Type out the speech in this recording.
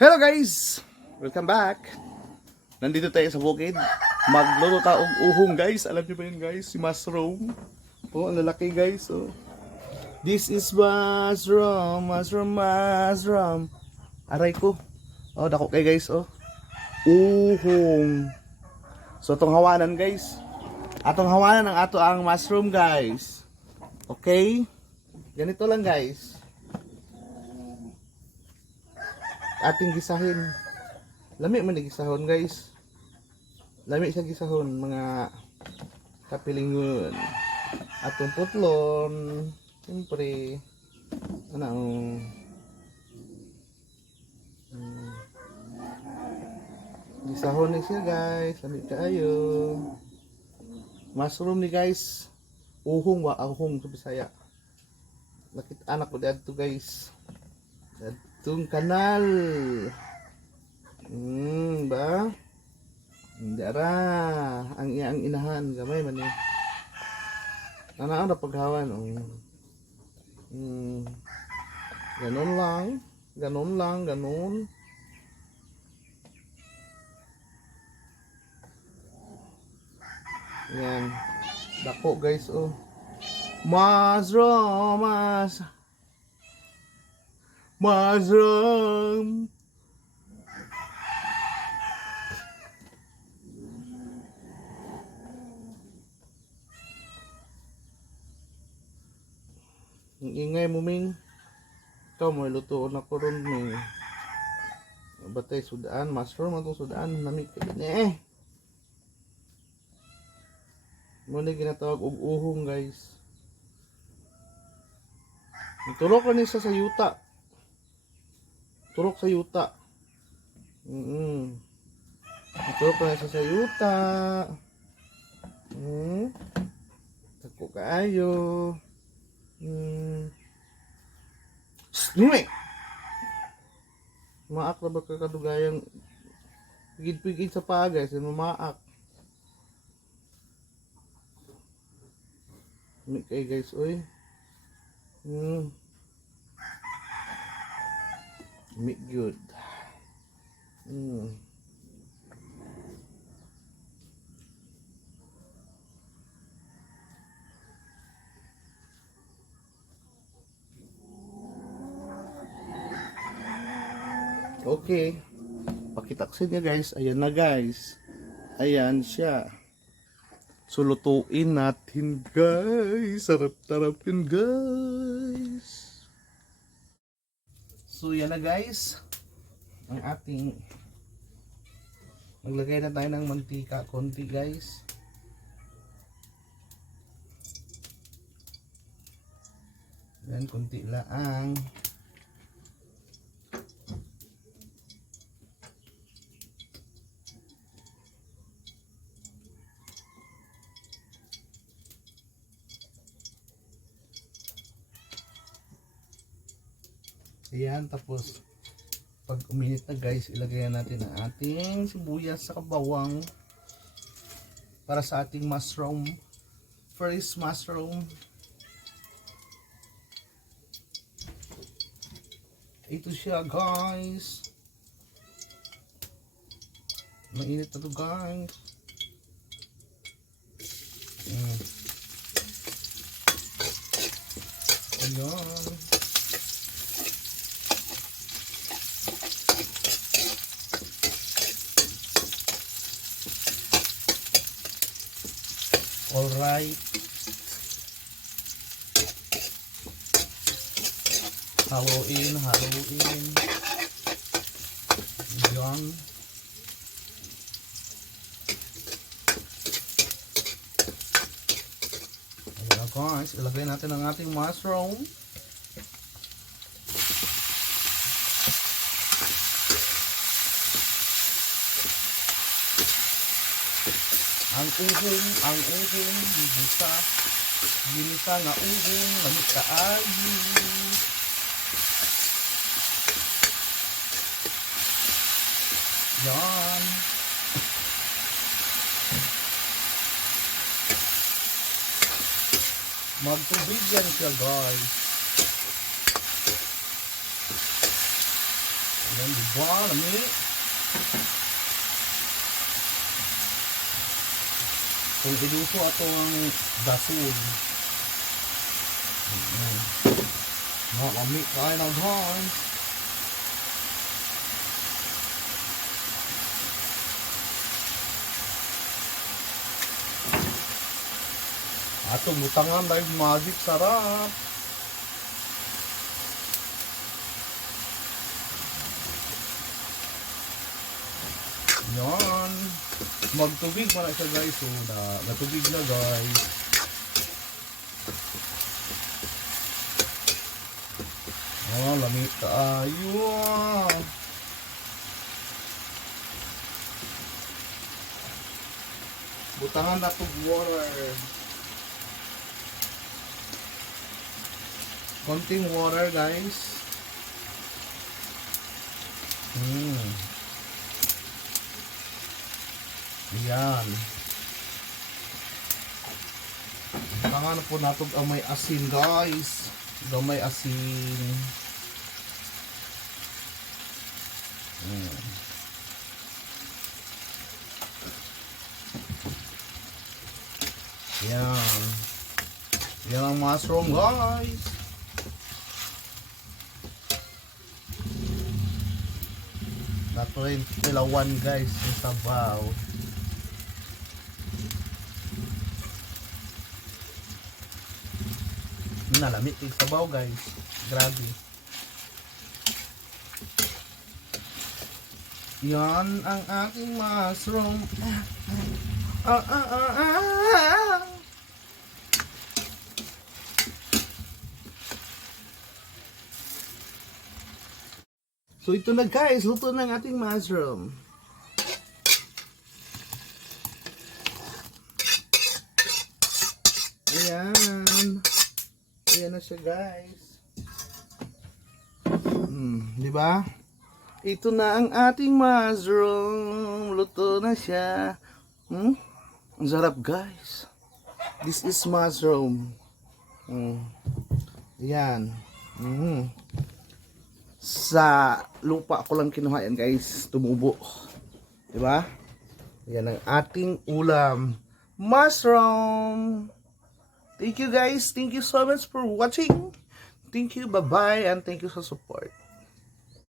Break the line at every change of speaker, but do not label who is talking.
Hello guys! Welcome back! Nandito tayo sa bukid. Magluto tayo og uhong guys. Alam niyo ba yun guys? Si mushroom. Oh, ang lalaki guys. Oh. This is mushroom, mushroom, mushroom. Aray ko. Oh, dako kay guys. Oh. Uhong. So, itong hawanan guys. Atong hawanan ang ato ang mushroom guys. Okay? Ganito lang guys. Ating gisahin. Lami man gisahon guys. Lami siya gisahon mga kapilingon. Atong putlon. Siyempre. Ano mm, Gisahon ni siya guys. Lami kaayo. Mushroom ni guys. Uhong wa ahong sa Bisaya. Lakit anak ko dito guys. Itong kanal. Hmm, ba? Hindi ara. Ang iyang inahan. Gamay man eh. Ano na paghawan. Oh. Hmm. Ganun lang. Ganun lang. Ganun. Yan. Dako guys oh. Mas. Mushroom. Ang ingay mo, Ming. Ikaw mo, lutoon ako ron, Ming. Batay, sudaan. Mushroom, atong sudaan. Namik ka din eh. Muna ginatawag og uhong, guys. Turok ka niya sa yuta. Turok sa yuta. Mm -mm. Turok niya sa yuta. Mm. Tako kaayo. Mm. Snue! Maak na ba ka kadugayang pigid-pigid sa pagay sa mamaak. May kay guys, oy. Hmm. Meat good. Hmm. Okay. Pakita ko sa inyo guys. Ayan na guys. Ayan siya. So, lutuin natin, guys. Sarap-tarap yun, guys. So, yan na, guys. Ang ating... Maglagay na tayo ng mantika konti, guys. Yan, konti lang. Ayan, tapos pag uminit na guys, ilagay na natin ang ating sibuyas sa bawang para sa ating mushroom. Fresh mushroom. Ito siya guys. Mainit na to guys. Mm. Ayan. Alright. Haluin, haluin. Yan. Ayan na guys, ilagay natin ang ating mushroom. Ang uhong, ang uhong, gigisa. Ginisa nga uhong, lamit kaayo. Yan. Magtubig yan siya guys. Yan, di ba? Kung iluso ato ang basol. Ayan. Mga kami, kain ang guys. Atong butangan dahil magic sarap. Yan. Magtubig pa na siya guys. So, na, natubig na guys. Oh, lamig tayo. ah. Butangan na to water. Konting water guys. Hmm. Yan. Tangan po nato ang may asin guys. Gamay asin. Hmm. Yan. Yan ang mushroom guys. Nato yung kilawan guys yung sabaw. Nalamit yung sabaw guys. Grabe. Yan ang aking mushroom. Ah, ah, ah, ah, ah. So ito na guys, luto na ang ating mushroom. Ayan. Ayan na siya guys. Hmm, di ba? Ito na ang ating mushroom. Luto na siya. Hmm? Ang sarap guys. This is mushroom. Hmm. Ayan. Hmm sa lupa ko lang kinuha yan guys tumubo di ba yan ang ating ulam mushroom thank you guys. Thank you so much for watching. Thank you. Bye bye and thank you sa support